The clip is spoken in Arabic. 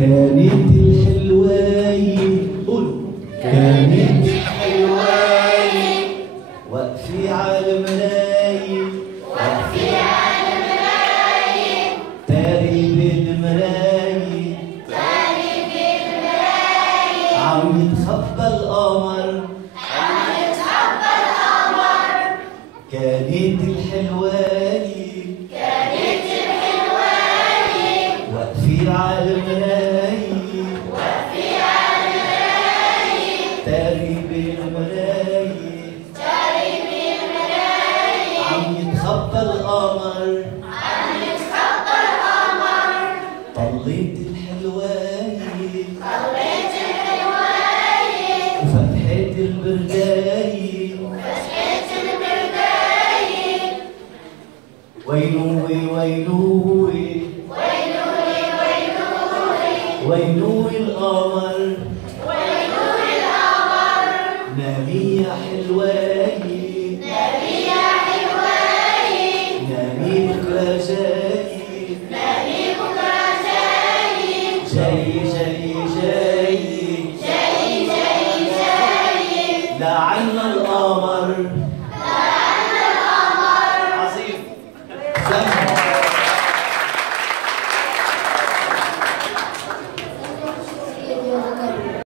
كانت الحلواية قولوا كانت الحلواية واقفة على المراية تاري بالمراية عم يتخبى القمر كانت الحلواية واقفة على المراية تاري بالمراية عم يتخبى القمر طليت الحلواية وفتحت البرداية وينوي وينوي وينوي القمر نامي يا حلواية نامي بكرة جاي جاي جاي جاي